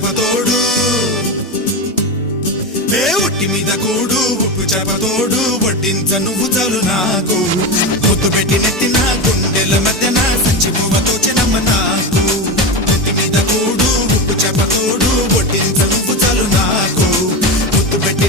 చేపతోడు ఒట్టి మీద కూడు ఉప్పు చేపతోడు వడ్డించ నువ్వు చాలు నాకు ముద్దు పెట్టి నెత్తిన గుండెల మధ్యన సంచి పువ్వతో చినమ్మ నాకు ఒట్టి మీద కూడు ఉప్పు చేపతోడు వడ్డించ నువ్వు చాలు నాకు ముద్దు పెట్టి